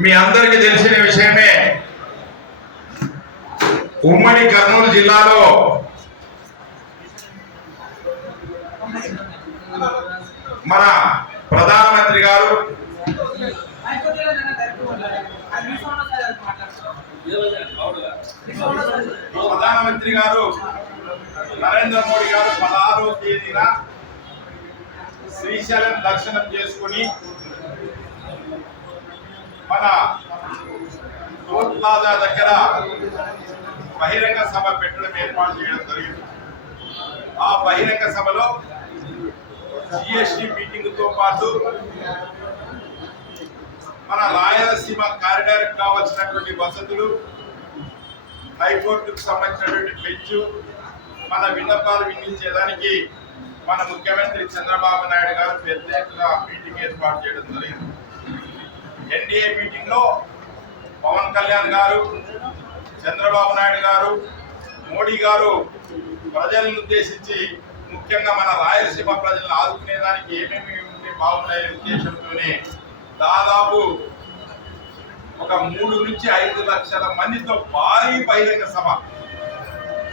మీ అందరికీ తెలిసిన విషయమే. ఉమ్మడి కర్నూలు జిల్లాలో మన ప్రధానమంత్రి గారు ప్రధానమంత్రి గారు నరేంద్ర మోడీ గారు పదహారో తేదీన శ్రీశైలం దర్శనం చేసుకుని మన టోల్ ప్లాజా దగ్గర బహిరంగ సభ పెట్టడం ఏర్పాటు చేయడం జరిగింది. ఆ బహిరంగ సభలో జిఎస్టి మీటింగ్తో పాటు మన రాయలసీమ కారిడార్ కావాల్సినటువంటి వసతులు హైకోర్టుకు సంబంధించినటువంటి బెంచ్ మన విన్నపాలు వినించేదానికి మన ముఖ్యమంత్రి చంద్రబాబు నాయుడు గారు పెద్ద మీటింగ్ ఏర్పాటు చేయడం జరిగింది. ఎన్డీఏ మీటింగ్లో పవన్ కళ్యాణ్ గారు చంద్రబాబు నాయుడు గారు మోడీ గారు ప్రజలను ఉద్దేశించి ముఖ్యంగా మన రాయలసీమ ప్రజలను ఆదుకునేదానికి ఏమేమి ఉంటే బాగున్నాయనే ఉద్దేశంతోనే దాదాపు ఒక మూడు నుంచి ఐదు లక్షల మందితో భారీ బహిరంగ సభ.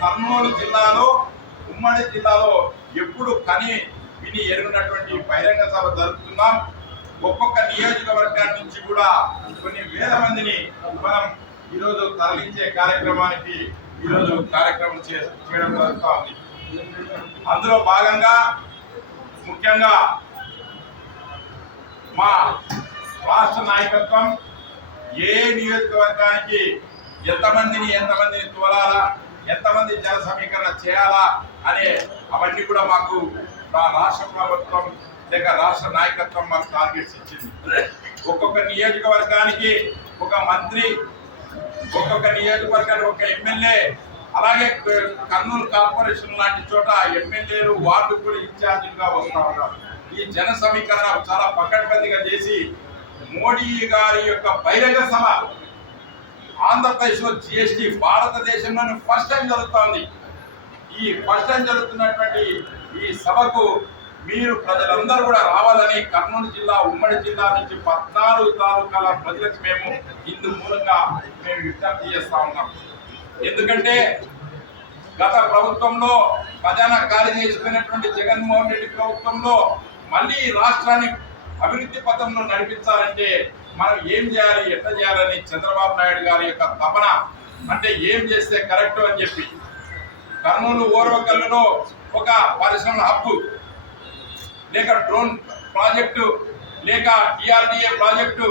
కర్నూలు జిల్లాలో ఉమ్మడి జిల్లాలో ఎప్పుడు కని విని ఎరుగునటువంటి బహిరంగ సభ జరుపుతున్నాం. ఒక్కొక్క నియోజకవర్గాల నుంచి కూడా కొన్ని వేల మందిని మనం ఈరోజు తరలించే కార్యక్రమానికి ఈరోజు కార్యక్రమం చే- చేయడం జరుగుతూ ఉంది. అందులో భాగంగా ముఖ్యంగా మా రాష్ట్ర నాయకత్వం ఏ నియోజకవర్గానికి ఎంతమందిని ఎంతమందిని తోలాలా ఎంతమంది జన సమీకరణ చేయాలా అనే అవన్నీ కూడా మాకు మా రాష్ట్ర ప్రభుత్వం లేక రాష్ట్ర నాయకత్వం మాకు టార్గెట్స్ ఇచ్చింది. ఒక్కొక్క నియోజకవర్గానికి ఒక మంత్రి ఒక్కొక్క నియోజకవర్గానికి ఒక ఎమ్మెల్యే అలాగే కర్నూలు కార్పొరేషన్ లాంటి చోట ఎమ్మెల్యేలు వార్డు కూడా ఇన్ఛార్జీలుగా వస్తూ ఉన్నారు. ఈ జన సమీకరణ చాలా పకడ్బందీగా చేసి మోడీ గారి యొక్క బహిరంగ సభ ఆంధ్రప్రదేశ్లో జిఎస్టీ భారతదేశంలోనే ఫస్ట్ టైం జరుగుతోంది. ఈ ఫస్ట్ టైం జరుగుతున్నటువంటి ఈ సభకు మీరు ప్రజలందరూ కూడా రావాలని కర్నూలు జిల్లా ఉమ్మడి జిల్లా నుంచి పద్నాలుగు తాలూకాల ప్రజలకు మేము ఇందు మూలంగా మేము విజ్ఞప్తి చేస్తా ఉన్నాం. ఎందుకంటే గత ప్రభుత్వంలో ఖజానా ఖాళీ చేసిపోయినటువంటి జగన్మోహన్ రెడ్డి ప్రభుత్వంలో మళ్ళీ రాష్ట్రాన్ని అభివృద్ధి పథంలో నడిపించాలంటే మనం ఏం చేయాలి ఎట్లా చేయాలని చంద్రబాబు నాయుడు గారి యొక్క తపన అంటే ఏం చేస్తే కరెక్ట్ అని చెప్పి కర్నూలు ఓర్వకల్లులో ఒక పరిశ్రమ హక్కు లేక డ్రోన్ ప్రాజెక్టు లేక టిఆర్డిఏ ప్రాజెక్టు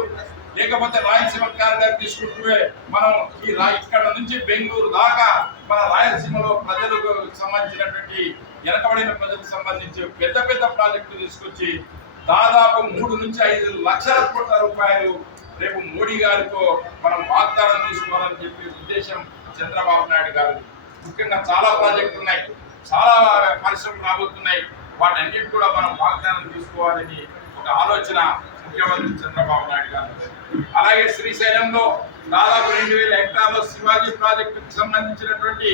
లేకపోతే రాయలసీమ కారిడార్ తీసుకుంటే మనం ఈ ఇక్కడ నుంచి బెంగళూరు దాకా మన రాయలసీమలో ప్రజలకు సంబంధించినటువంటి వెనకబడిన ప్రజలకు సంబంధించి పెద్ద పెద్ద ప్రాజెక్టులు తీసుకొచ్చి దాదాపు మూడు నుంచి ఐదు లక్షల కోట్ల రూపాయలు రేపు మోడీ గారితో మనం వాగ్దానం తీసుకోవాలని చెప్పి ఉద్దేశం చంద్రబాబు నాయుడు గారు ముఖ్యంగా చాలా ప్రాజెక్టులు ఉన్నాయి. చాలా పరిశ్రమలు రాబోతున్నాయి. వాటన్నిటి కూడా మనం వాగ్దానం తీసుకోవాలని ఒక ఆలోచన ముఖ్యమంత్రి చంద్రబాబు నాయుడు గారు అలాగే శ్రీశైలంలో దాదాపు రెండు వేల హెక్టార్లో శివాజీ ప్రాజెక్టుకు సంబంధించినటువంటి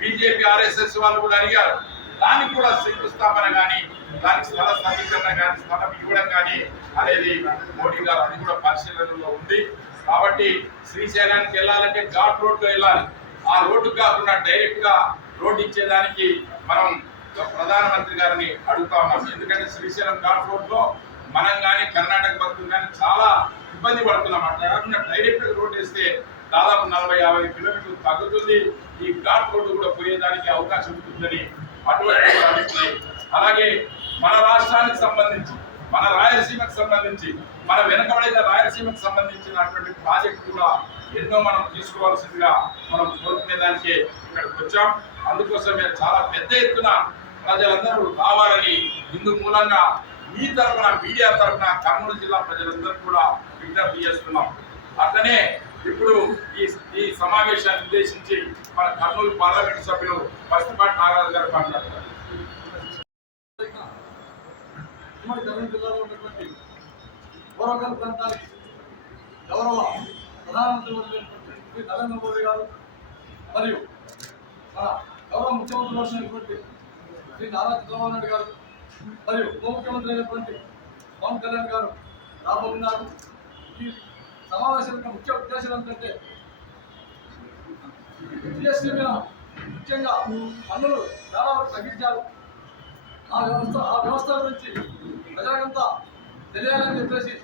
బీజేపీ ఆర్ఎస్ఎస్ వాళ్ళు కూడా అడిగారు. దానికి కూడా శంకుస్థాపన కానీ దానికి స్థల సమీకరణ కానీ స్థలం ఇవ్వడం కానీ అనేది మోడీ గారు అది కూడా పరిశీలనలో ఉంది. కాబట్టి శ్రీశైలానికి వెళ్ళాలంటే ఘాట్ రోడ్లో వెళ్ళాలి. ఆ రోడ్డు కాకుండా డైరెక్ట్గా రోడ్డు ఇచ్చేదానికి మనం ప్రధానమంత్రి గారిని అడుగుతా ఉన్నాం. ఎందుకంటే శ్రీశైలం ఘాట్ రోడ్లో మనం కానీ కర్ణాటక భక్తులు కానీ చాలా ఇబ్బంది పడుతున్నాం. అట్లా కాకుండా డైరెక్ట్గా రోడ్ వేస్తే దాదాపు నలభై యాభై కిలోమీటర్లు తగ్గుతుంది. ఈ ఘాట్ రోడ్డు కూడా పోయేదానికి అవకాశం ఉంటుందని అటువంటి అలాగే మన రాష్ట్రానికి సంబంధించి మన రాయలసీమకు సంబంధించి మన వెనకబడిన రాయలసీమకు సంబంధించినటువంటి ప్రాజెక్ట్ కూడా ఎన్నో మనం తీసుకోవాల్సిందిగా మనం కోరుకునేదానికి ఇక్కడికి వచ్చాం. అందుకోసమే చాలా పెద్ద ఎత్తున ప్రజలందరూ కావాలని ఇందు మూలంగా మీ తరఫున మీడియా తరఫున కర్నూలు జిల్లా ప్రజలందరూ కూడా విజ్ఞప్తి చేస్తున్నాం. అట్లనే ఇప్పుడు ఈ ఈ సమావేశాన్ని ఉద్దేశించి మన కర్నూలు పార్లమెంట్ సభ్యులు పసుపాటి నాగరాజు గారు మాట్లాడతారు. కర్నూలు జిల్లాలో ఉన్నటువంటి ఓరకల్ ప్రాంతానికి గౌరవ ప్రధానమంత్రి నరేంద్ర మోదీ గారు మరియు మన గౌరవ ముఖ్యమంత్రి వర్షమైనటువంటి శ్రీ నారా చంద్రబాబు నాయుడు గారు మరియు ఉప ముఖ్యమంత్రి అయినటువంటి పవన్ కళ్యాణ్ గారు రాబోతున్నారు. ఈ సమావేశం యొక్క ముఖ్య ఉద్దేశం ఏంటంటే జిఎస్టీ మీద ముఖ్యంగా పన్నులు చాలా వరకు తగ్గించారు. ఆ వ్యవస్థ ఆ వ్యవస్థ గురించి ప్రజలకంతా తెలియాలని చెప్పేసి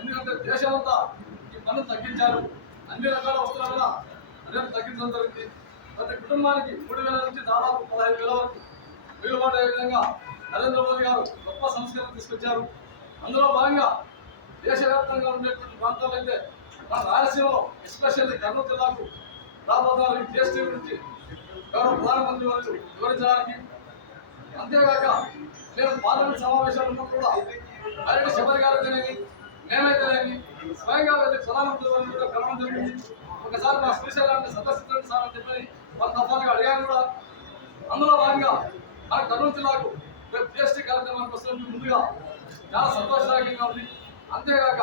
ఎందుకంటే దేశమంతా ఈ పన్ను తగ్గించారు. అన్ని రకాల వస్తువుల మీద రేటు తగ్గించడం జరిగింది. ప్రతి కుటుంబానికి మూడు వేల నుంచి దాదాపు పదహైదు వేల వరకు వీలుబాటు విధంగా నరేంద్ర మోదీ గారు గొప్ప సంస్కరణ తీసుకొచ్చారు. అందులో భాగంగా దేశవ్యాప్తంగా ఉండేటువంటి ప్రాంతాలు అయితే మన రాయలసీమలో ఎస్పెషల్లీ కర్నూలు జిల్లాకు రాబోతున్నారు ఈ జిఎస్టీ గురించి గౌరవ ప్రధానమంత్రి వారు వివరించడానికి. అంతేగాక మేము పార్లమెంట్ సమావేశాలు ఉన్నప్పుడు కూడా డైరెక్ట్ శబరి గారు తెలియని మేమైతేనేమి స్వయంగా వెళ్ళి ప్రధానమంత్రి వారిని కూడా కలవడం జరిగింది. ఒకసారి మా శ్రీశైలాన్ని సందర్శించండి సార్ అని చెప్పి వాళ్ళ దఫాలుగా అడిగాను కూడా. అందులో భాగంగా మన కర్నూలు జిల్లాకు రేపు జిఎస్టీ కార్యక్రమానికి వస్తున్న ముందుగా చాలా సంతోషదాయకంగా ఉంది. అంతేగాక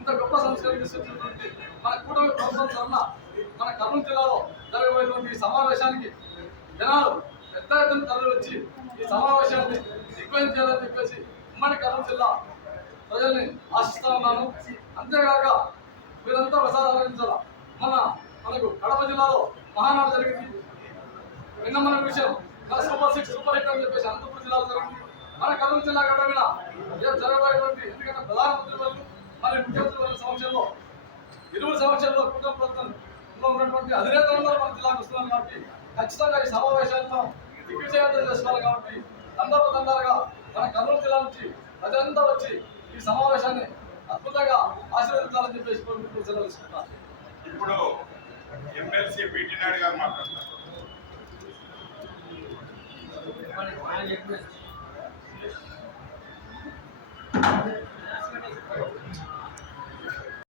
ఇంత గొప్ప సంస్కరణ తీసుకొచ్చినటువంటి మన కూటమి ప్రభుత్వం తరఫున మన కర్నూలు జిల్లాలో జరగబోయేటువంటి ఈ సమావేశానికి జనాలు పెద్ద ఎత్తున తరలి వచ్చి ఈ సమావేశాన్ని దిగ్విజయం చేయాలని చెప్పేసి ఉమ్మడి కర్నూలు జిల్లా ప్రజల్ని ఆశిస్తా ఉన్నాను. అంతేకాక మీరంతా ఒకసారి ఆలోచించాలా? మన మనకు కడప జిల్లాలో మహానాడు జరిగింది. విన్నమన్న విషయం మన సిక్స్ సూపర్ హిట్ అని చెప్పేసి అనంతపురం జిల్లాలో జరిగింది మన కర్నూలు జిల్లా గడ్డ జరగబోయేటువంటి ఎందుకంటే ప్రధానమంత్రి వర్గం మరియు ముఖ్యమంత్రి వర్గ సమక్షంలో ఇరువురు కుటుంబ ప్రభుత్వంలో ఉన్నటువంటి అధినేతలందరూ మన జిల్లాకు వస్తున్నారు కాబట్టి ఖచ్చితంగా ఈ సమావేశాలను దిగ్విజయవంతం చేసుకోవాలి కాబట్టి తండపు తండాలుగా మన కర్నూలు జిల్లా నుంచి ప్రజలంతా వచ్చి ఈ సమావేశాన్ని అద్భుతంగా ఆశీర్వదించాలని చెప్పేసి కోరుకుంటూ సెలవు ఇప్పుడు ఎమ్మెల్సీ పిటి నాయుడు గారు మాట్లాడతారు చెప్పేసి.